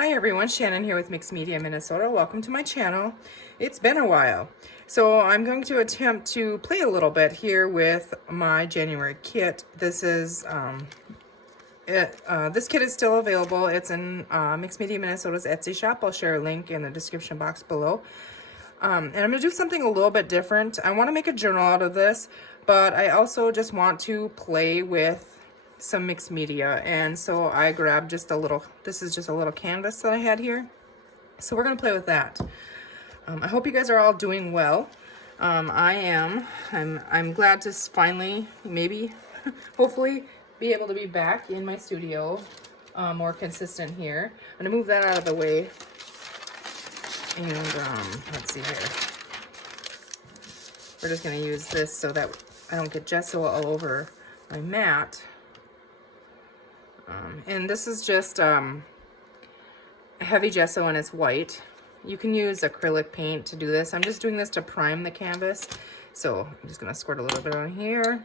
Hi everyone, Shannon here with Mixed Media Minnesota. Welcome to my channel. It's been a while. So I'm going to attempt to play a little bit here with my January kit. This is this kit is still available. It's in Mixed Media Minnesota's Etsy shop. I'll share a link in the description box below. And I'm going to do something a little bit different. I want to make a journal out of this, but I also just want to play with some mixed media. And so I grabbed just a little, this is just a little canvas that I had here. So we're going to play with that. I hope you guys are all doing well. I am. I'm glad to finally, maybe, hopefully, be able to be back in my studio, more consistent here. I'm going to move that out of the way. And let's see here. We're just going to use this so that I don't get gesso all over my mat. And this is just heavy gesso and it's white. You can use acrylic paint to do this. I'm just doing this to prime the canvas. So I'm just going to squirt a little bit on here.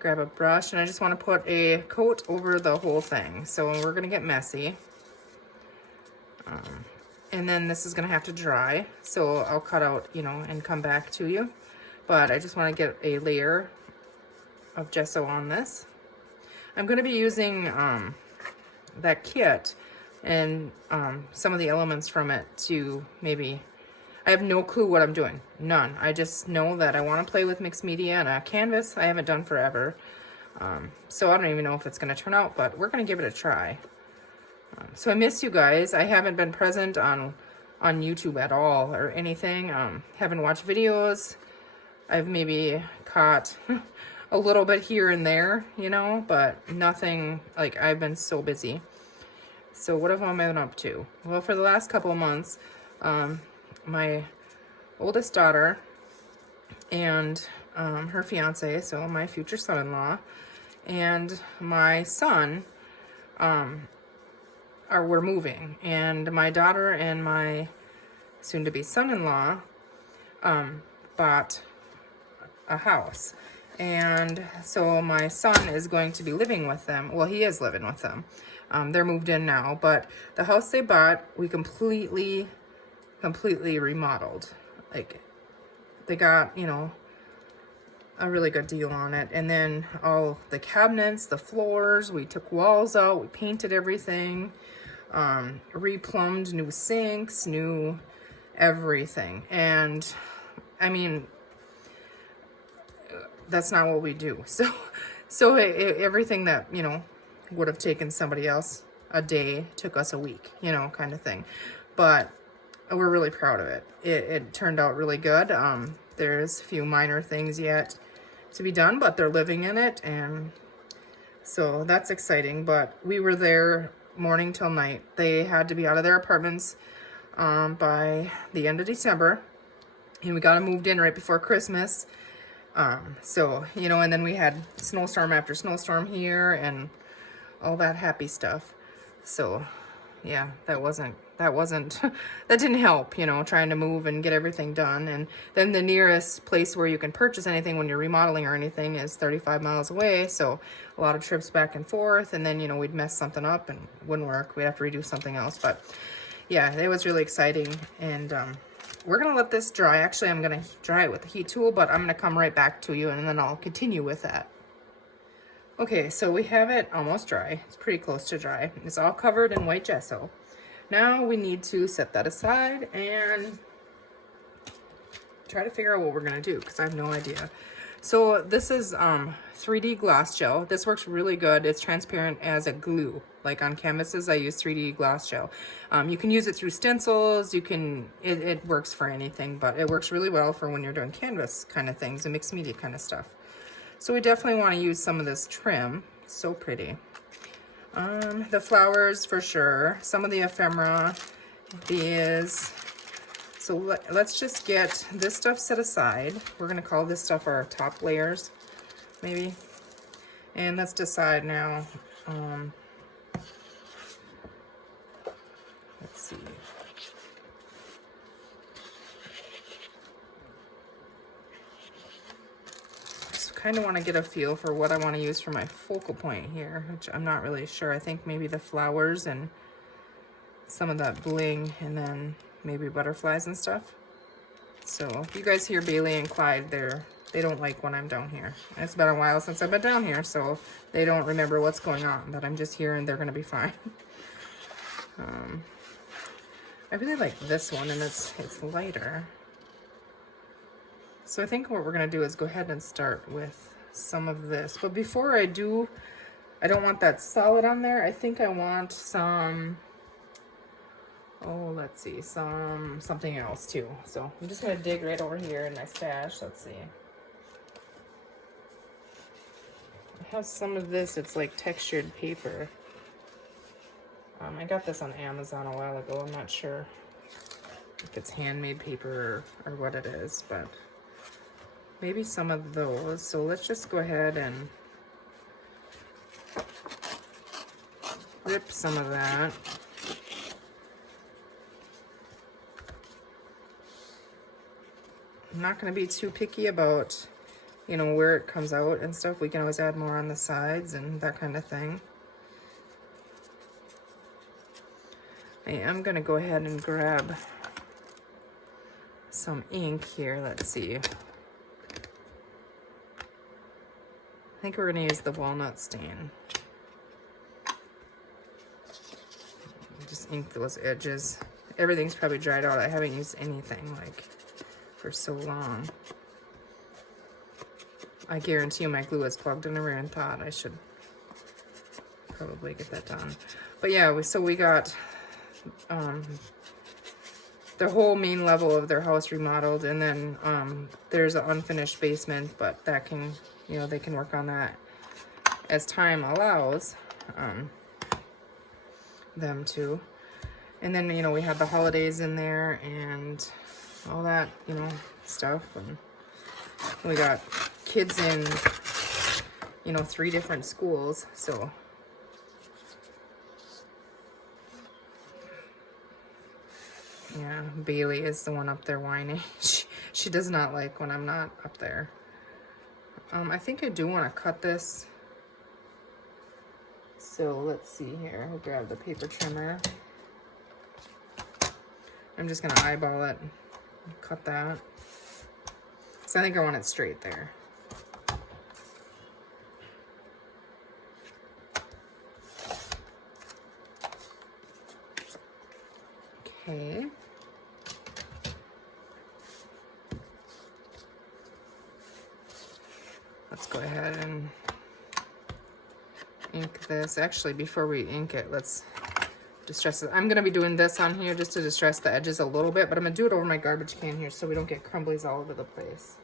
Grab a brush, and I just want to put a coat over the whole thing. So we're going to get messy. And then this is going to have to dry. So I'll cut out, and come back to you. But I just want to get a layer of gesso on this. I'm going to be using that kit and some of the elements from it to maybe, I have no clue what I'm doing, none. I just know that I want to play with mixed media and a canvas I haven't done forever. So I don't even know if it's going to turn out, but we're going to give it a try. So I miss you guys. I haven't been present on YouTube at all or anything. Haven't watched videos. I've maybe caught a little bit here and there, but nothing, like I've been so busy. So what have I been up to? Well, for the last couple of months, my oldest daughter and her fiance, so my future son-in-law, and my son were moving. And my daughter and my soon-to-be son-in-law bought a house. And so my son is going to be living with them. Well, he is living with them. They're moved in now, but the house they bought, we completely remodeled. Like, they got, a really good deal on it. And then all the cabinets, the floors, we took walls out, we painted everything, replumbed new sinks, new everything. And I mean, that's not what we do. So everything that, would have taken somebody else a day took us a week, kind of thing. But we're really proud of it. It turned out really good. There's a few minor things yet to be done, but they're living in it, and so that's exciting. But we were there morning till night. They had to be out of their apartments by the end of December, and we got them moved in right before Christmas. So, and then we had snowstorm after snowstorm here and all that happy stuff. So, yeah, that didn't help, trying to move and get everything done. And then the nearest place where you can purchase anything when you're remodeling or anything is 35 miles away. So a lot of trips back and forth, and then, we'd mess something up and it wouldn't work. We'd have to redo something else. But yeah, it was really exciting. And, we're going to let this dry. Actually, I'm going to dry it with the heat tool, but I'm going to come right back to you and then I'll continue with that. Okay, so we have it almost dry. It's pretty close to dry. It's all covered in white gesso. Now we need to set that aside and try to figure out what we're going to do, because I have no idea. So this is 3D gloss gel. This works really good. It's transparent as a glue. Like on canvases, I use 3D gloss gel. You can use it through stencils. It works for anything, but it works really well for when you're doing canvas kind of things and mixed media kind of stuff. So we definitely want to use some of this trim. It's so pretty. The flowers for sure. Some of the ephemera. These. So let's just get this stuff set aside. We're going to call this stuff our top layers, maybe. And let's decide now. Let's see. Just kind of want to get a feel for what I want to use for my focal point here, which I'm not really sure. I think maybe the flowers and some of that bling, and then maybe butterflies and stuff. So if you guys hear Bailey and Clyde, they don't like when I'm down here. It's been a while since I've been down here, so they don't remember what's going on, but I'm just here and they're gonna be fine. I really like this one, and it's lighter. So I think what we're gonna do is go ahead and start with some of this. But before I do, I don't want that solid on there. I think I want some, oh, let's see, something else too. So I'm just gonna dig right over here in my stash. Let's see. I have some of this, it's like textured paper. I got this on Amazon a while ago. I'm not sure if it's handmade paper or what it is, but maybe some of those. So let's just go ahead and rip some of that. I'm not going to be too picky about, you know, where it comes out and stuff. We can always add more on the sides and that kind of thing. I am going to go ahead and grab some ink here. Let's see. I think we're going to use the walnut stain. Just ink those edges. Everything's probably dried out. I haven't used anything like for so long. I guarantee you my glue is plugged in everywhere and thought I should probably get that done. But yeah, so we got the whole main level of their house remodeled, and then there's an unfinished basement, but that can, you know, they can work on that as time allows them to. And then, you know, we have the holidays in there and all that, you know, stuff. And we got kids in, you know, 3 different schools, so yeah, Bailey is the one up there whining. She does not like when I'm not up there. I think I do want to cut this. So let's see here. I'll grab the paper trimmer. I'm just going to eyeball it and cut that. So I think I want it straight there. Okay. Let's go ahead and ink this. Actually, before we ink it, let's distress it. I'm going to be doing this on here just to distress the edges a little bit, but I'm going to do it over my garbage can here so we don't get crumblies all over the place.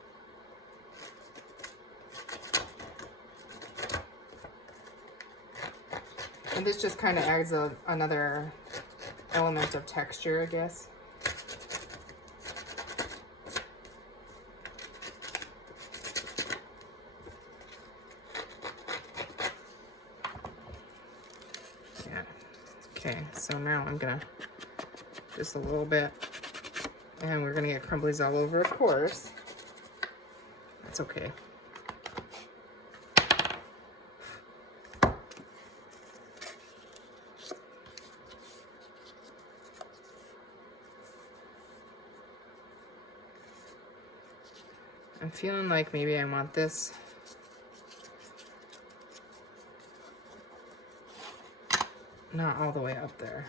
And this just kind of adds another element of texture, I guess. Okay, so now I'm gonna just a little bit, and we're gonna get crumblies all over, of course. That's okay. I'm feeling like maybe I want this not all the way up there.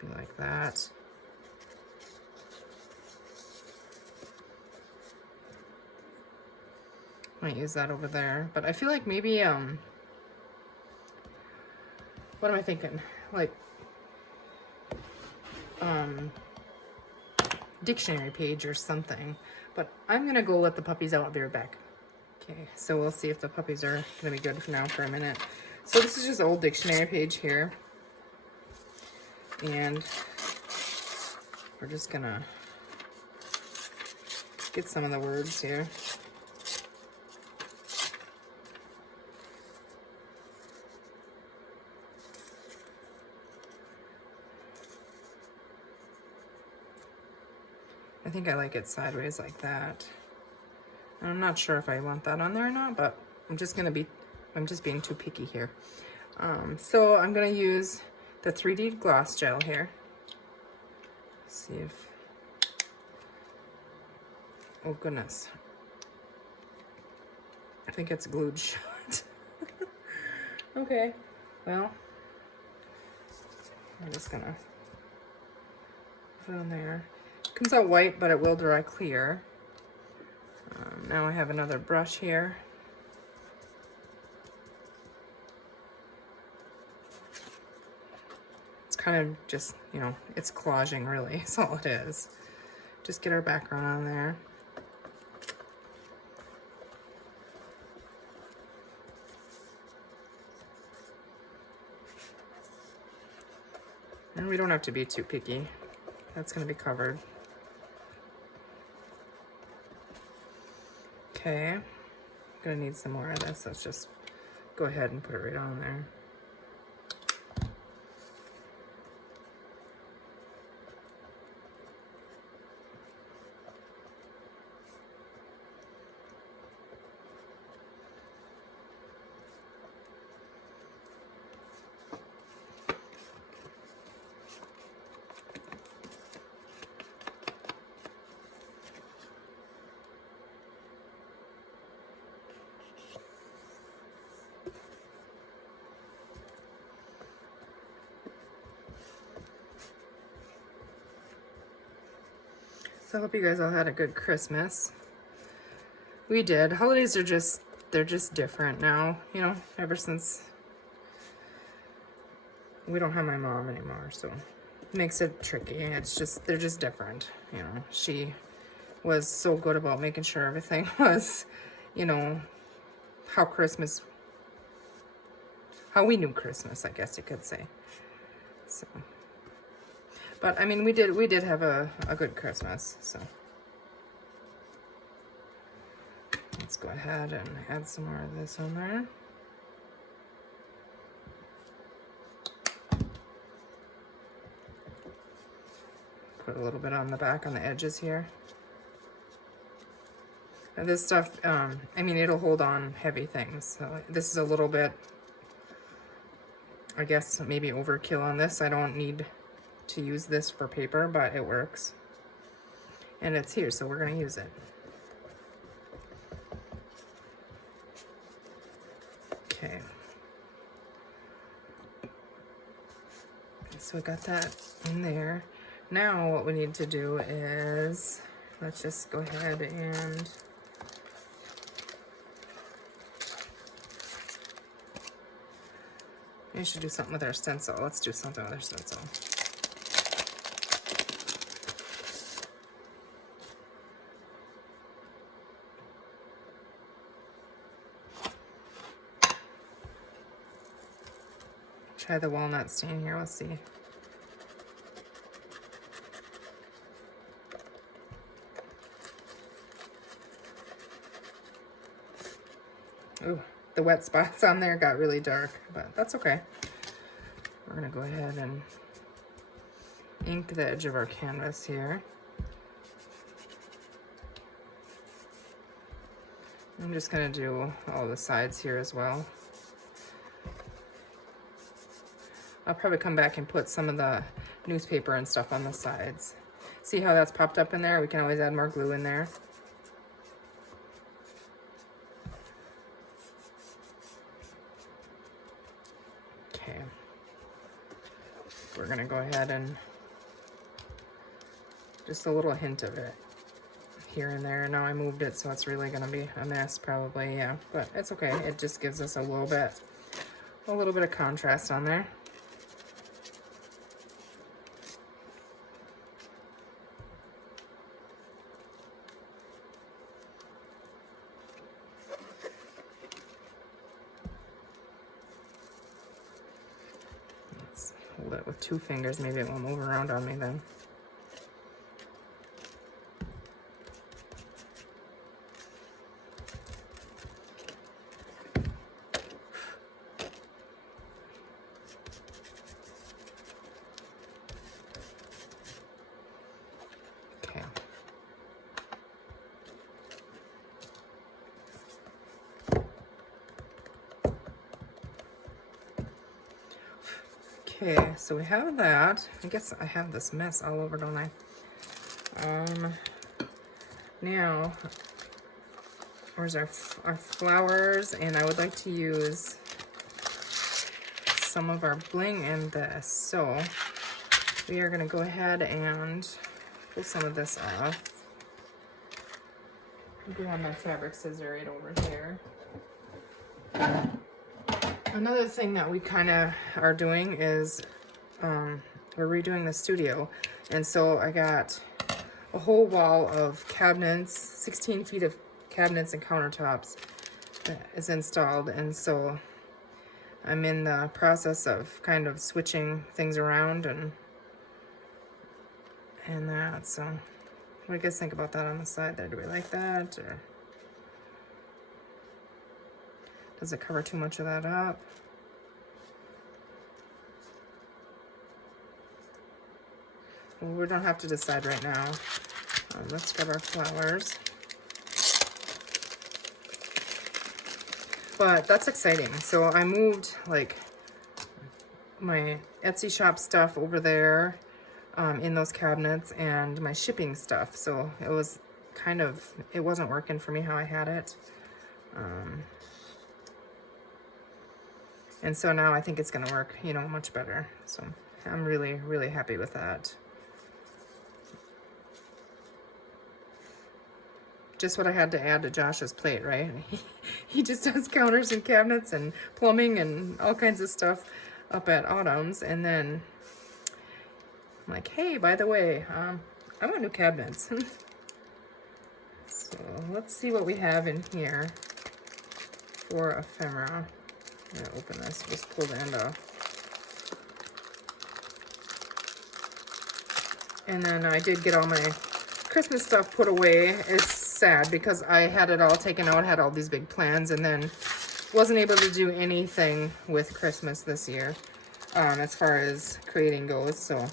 Be like that. Might use that over there, but I feel like maybe what am I thinking? Like dictionary page or something. But I'm gonna go let the puppies out. I'll be right back. Okay, so we'll see if the puppies are gonna be good for now for a minute. So this is just an old dictionary page here. And we're just gonna get some of the words here. I think I like it sideways like that. I'm not sure if I want that on there or not, but I'm just being too picky here. So I'm going to use the 3D gloss gel here. Let's see if, oh goodness, I think it's glued shut. Okay, well, I'm just gonna put it on there. It comes out white, but it will dry clear. Now I have another brush here. It's kind of just, you know, it's collaging really, is all it is. Just get our background on there. And we don't have to be too picky. That's going to be covered. Okay, I'm going to need some more of this. Let's just go ahead and put it right on there. So I hope you guys all had a good Christmas. We did. Holidays are just, they're just different now, you know, ever since we don't have my mom anymore, so it makes it tricky. It's just, they're just different, you know. She was so good about making sure everything was, you know, how we knew Christmas, I guess you could say. So, but I mean, we did have a good Christmas, so. Let's go ahead and add some more of this on there. Put a little bit on the back on the edges here. And this stuff, I mean, it'll hold on heavy things. So this is a little bit, I guess, maybe overkill on this. I don't need to use this for paper, but it works. And it's here, so we're going to use it. Okay. So we got that in there. Now what we need to do is, let's just go ahead and we should do something with our stencil. Let's do something with our stencil. Try the walnut stain here, let's see. Ooh, the wet spots on there got really dark, but that's okay. We're gonna go ahead and ink the edge of our canvas here. I'm just gonna do all the sides here as well. I'll probably come back and put some of the newspaper and stuff on the sides. See how that's popped up in there? We can always add more glue in there. Okay. We're gonna go ahead and just a little hint of it here and there. Now I moved it, so it's really gonna be a mess probably, yeah, but it's okay. It just gives us a little bit of contrast on there. Let's hold it with 2 fingers. Maybe it won't move around on me then. Okay, so we have that. I guess I have this mess all over, don't I? Now, where's our flowers? And I would like to use some of our bling in this. So we are gonna go ahead and pull some of this off. Go on my fabric scissor right over here. Another thing that we kind of are doing is we're redoing the studio, and so I got a whole wall of cabinets, 16 feet of cabinets and countertops that is installed, and so I'm in the process of kind of switching things around and that. So what do you guys think about that on the side there? Do we like that, or does it cover too much of that up? Well, we don't have to decide right now. Let's grab our flowers. But that's exciting. So I moved like my Etsy shop stuff over there in those cabinets, and my shipping stuff. So it was kind of, it wasn't working for me how I had it. And so now I think it's gonna work, you know, much better. So I'm really, really happy with that. Just what I had to add to Josh's plate, right? He just does counters and cabinets and plumbing and all kinds of stuff up at Autumn's. And then I'm like, hey, by the way, I want new cabinets. So let's see what we have in here for ephemera. I'm gonna open this, just pull the end off. And then I did get all my Christmas stuff put away. It's sad because I had it all taken out, had all these big plans, and then wasn't able to do anything with Christmas this year as far as creating goes. So,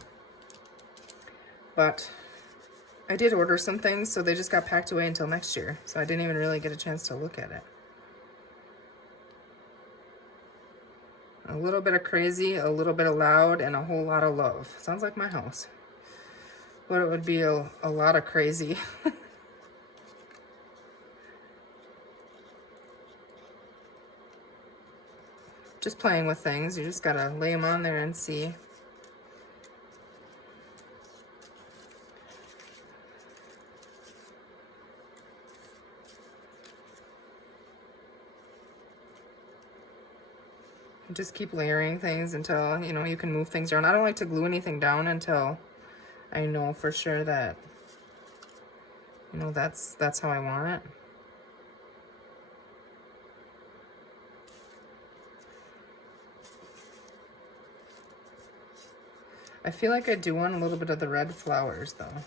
but I did order some things, so they just got packed away until next year. So I didn't even really get a chance to look at it. A little bit of crazy, a little bit of loud, and a whole lot of love. Sounds like my house. But it would be a lot of crazy. Just playing with things. You just gotta lay them on there and see. Just keep layering things until, you know, you can move things around. I don't like to glue anything down until I know for sure that, you know, that's how I want it. I feel like I do want a little bit of the red flowers though.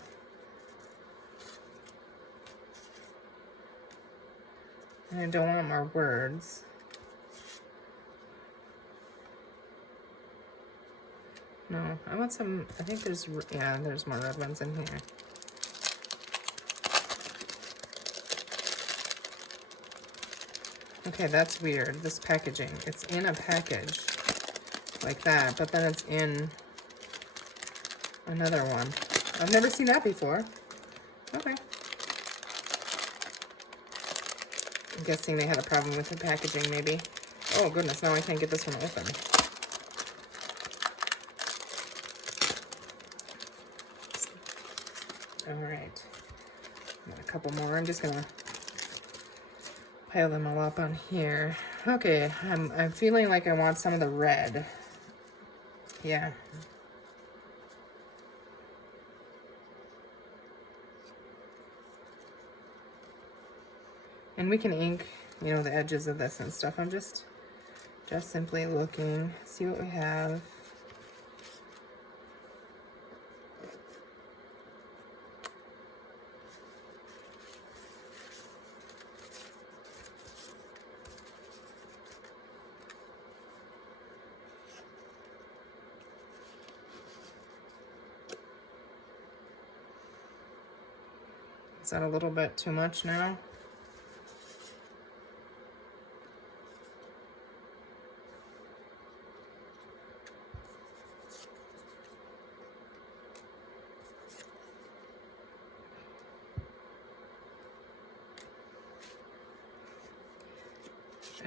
And I don't want more words. No, I want some, I think there's, yeah, there's more red ones in here. Okay, that's weird, this packaging. It's in a package like that, but then it's in another one. I've never seen that before. Okay. I'm guessing they had a problem with the packaging, maybe. Oh goodness, now I can't get this one open. All right, got a couple more. I'm just gonna pile them all up on here. Okay, I'm feeling like I want some of the red. Yeah. And we can ink, you know, the edges of this and stuff. I'm just simply looking, see what we have. Is that a little bit too much now?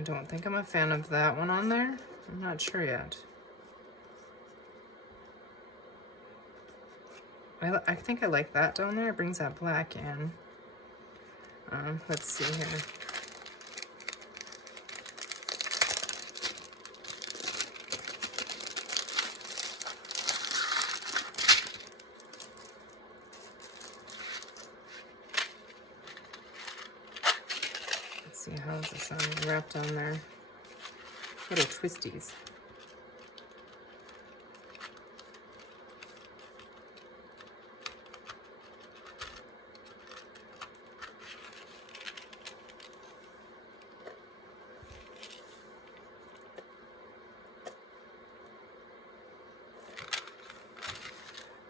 I don't think I'm a fan of that one on there. I'm not sure yet. I think I like that down there. It brings that black in. Let's see here. Let's see, how is this wrapped on there? Little twisties.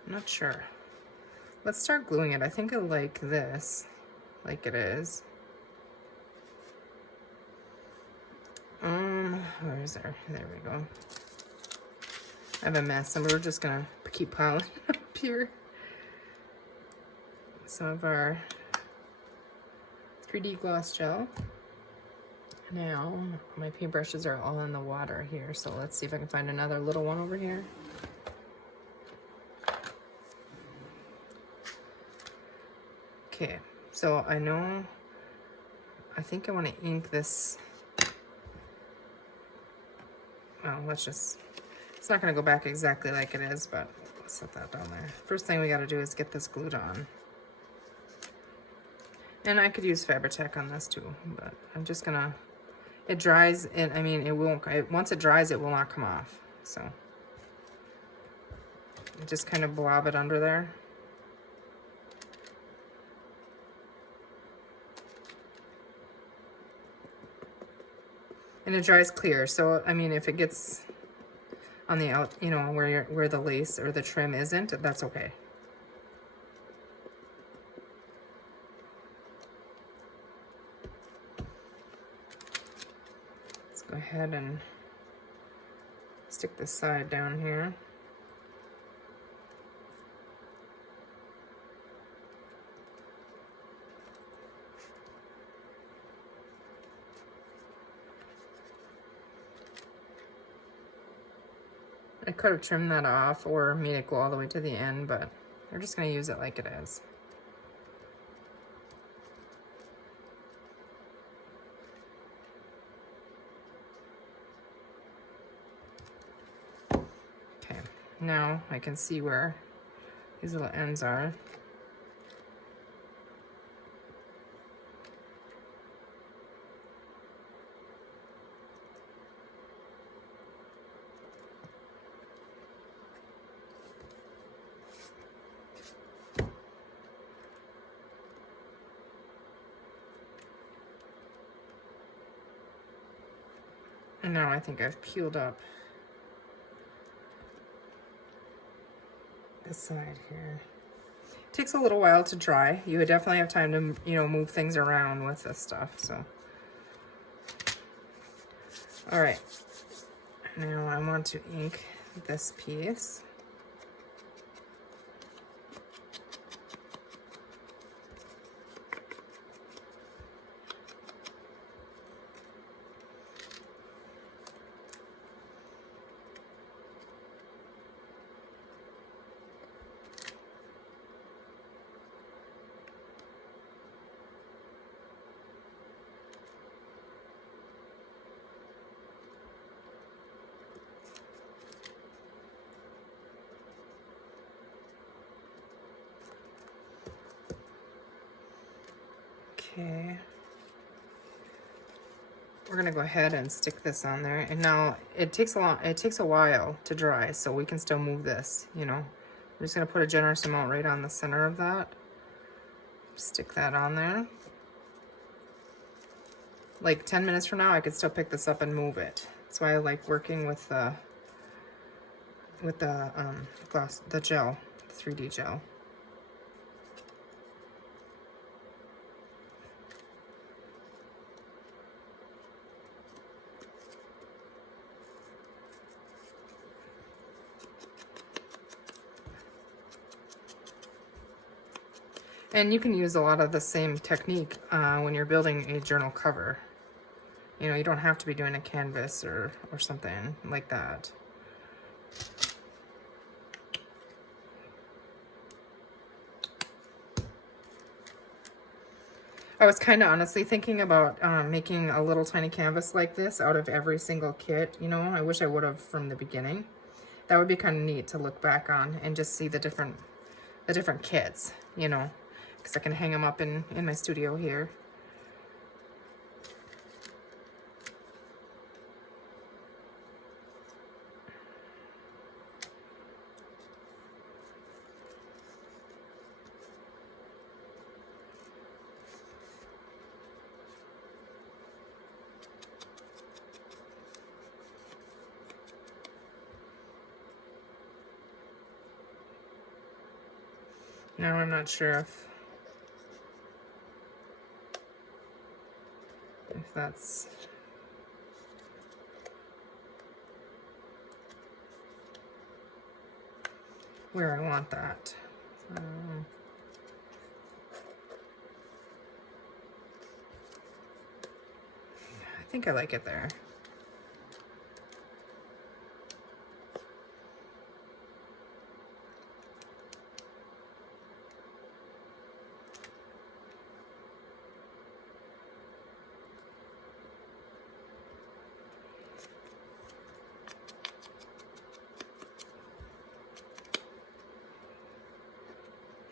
I'm not sure. Let's start gluing it. I think I like this, like it is. Where is there? There we go. I have a mess, and we're just gonna keep piling up here. Some of our 3D gloss gel. Now, my paintbrushes are all in the water here, so let's see if I can find another little one over here. Okay, so I think I want to ink this. Well, it's not going to go back exactly like it is, but let's set that down there. First thing we got to do is get this glued on. And I could use Fabri-Tac on this too, but I'm just going to, it dries, and I mean, once it dries, it will not come off. So just kind of blob it under there. And it dries clear, so I mean, if it gets on the out, you know, where the lace or the trim isn't, that's okay. Let's go ahead and stick this side down here. I could have trimmed that off or made it go all the way to the end, but we're just going to use it like it is. Okay, now I can see where these little ends are. And now I think I've peeled up this side here. It takes a little while to dry. You would definitely have time to, you know, move things around with this stuff, so. All right, now I want to ink this piece. Okay, we're gonna go ahead and stick this on there, and now it takes a while to dry, so we can still move this, you know. I'm just gonna put a generous amount right on the center of that. Stick that on there. Like 10 minutes from now, I could still pick this up and move it. That's why I like working with the gloss, the gel, the 3D gel. And you can use a lot of the same technique when you're building a journal cover. You know, you don't have to be doing a canvas or something like that. I was kind of honestly thinking about making a little tiny canvas like this out of every single kit. You know, I wish I would have from the beginning. That would be kind of neat to look back on and just see the different kits, you know, because I can hang them up in my studio here. Now I'm not sure if that's where I want that. I think I like it there.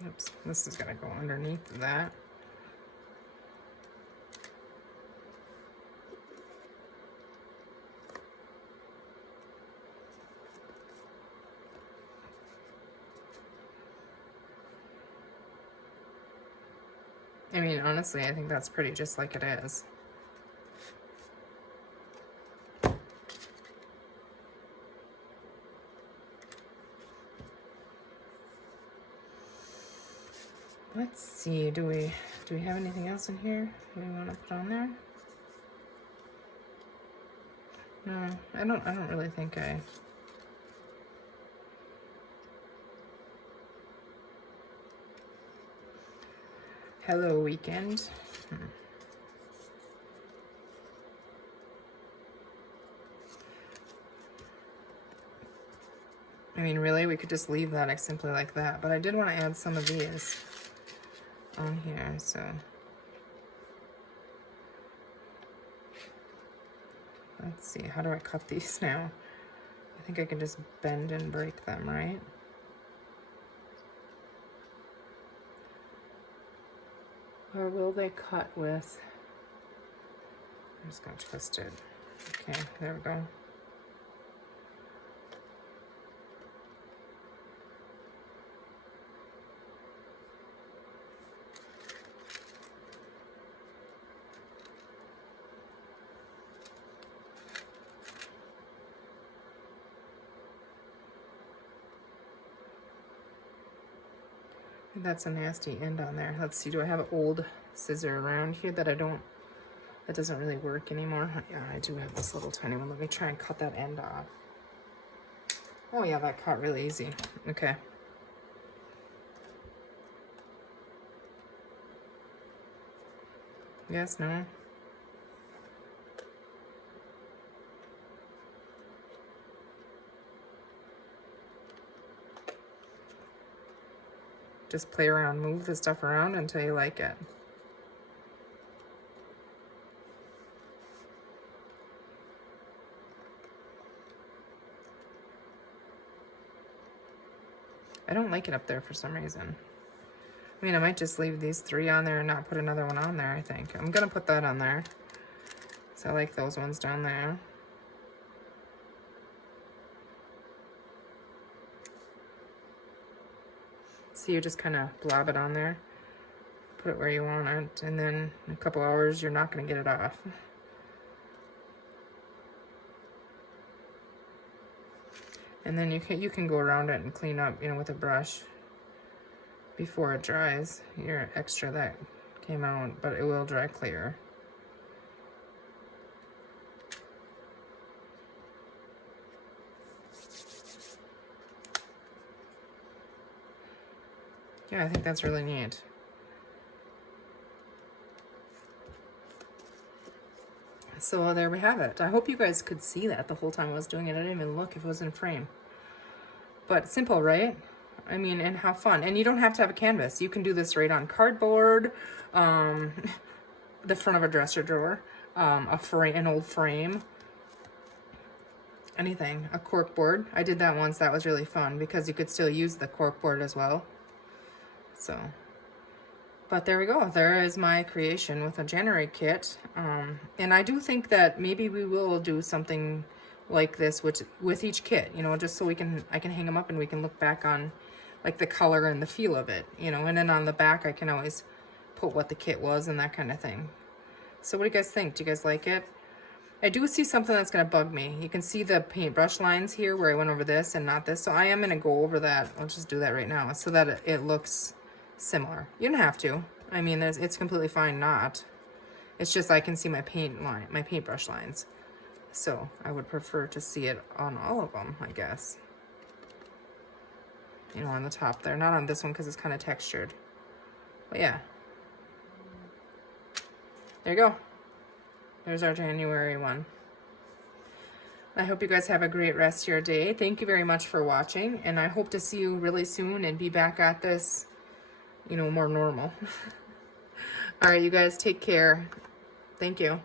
Oops, this is gonna go underneath that. I mean, honestly, I think that's pretty just like it is. Let's see, do we have anything else in here we want to put on there? No, I don't really think I. Hello, weekend. I mean, really, we could just leave that simply like that, but I did want to add some of these on here, so. Let's see, how do I cut these now? I think I can just bend and break them, right? Or will they cut with? I'm just gonna twist it. Okay, there we go. That's a nasty end on there. Let's see, do I have an old scissor around here that that doesn't really work anymore? Yeah, I do have this little tiny one. Let me try and cut that end off. Oh yeah, that cut really easy. Okay. Yes, no? Just play around, move the stuff around until you like it. I don't like it up there for some reason. I mean, I might just leave these 3 on there and not put another one on there, I think. I'm gonna put that on there. So I like those ones down there. So you just kind of blob it on there. Put it where you want it, and then in a couple hours, you're not gonna get it off. And then you can go around it and clean up, you know, with a brush before it dries. Your extra that came out, but it will dry clear. Yeah, I think that's really neat. So there we have it. I hope you guys could see that the whole time I was doing it. I didn't even look if it was in frame. But simple, right? I mean, and how fun. And you don't have to have a canvas. You can do this right on cardboard, the front of a dresser drawer, an old frame, anything, a cork board. I did that once. That was really fun because you could still use the cork board as well. So, but there we go. There is my creation with a January kit. And I do think that maybe we will do something like this with each kit, you know, just so I can hang them up and we can look back on like the color and the feel of it, you know, and then on the back I can always put what the kit was and that kind of thing. So what do you guys think? Do you guys like it? I do see something that's going to bug me. You can see the paintbrush lines here where I went over this and not this. So I am going to go over that. I'll just do that right now so that it looks similar. You don't have to. I mean, it's completely fine not. It's just I can see my paintbrush lines. So I would prefer to see it on all of them, I guess. You know, on the top there. Not on this one because it's kind of textured. But yeah. There you go. There's our January one. I hope you guys have a great rest of your day. Thank you very much for watching. And I hope to see you really soon and be back at this, you know, more normal. All right, you guys take care. Thank you.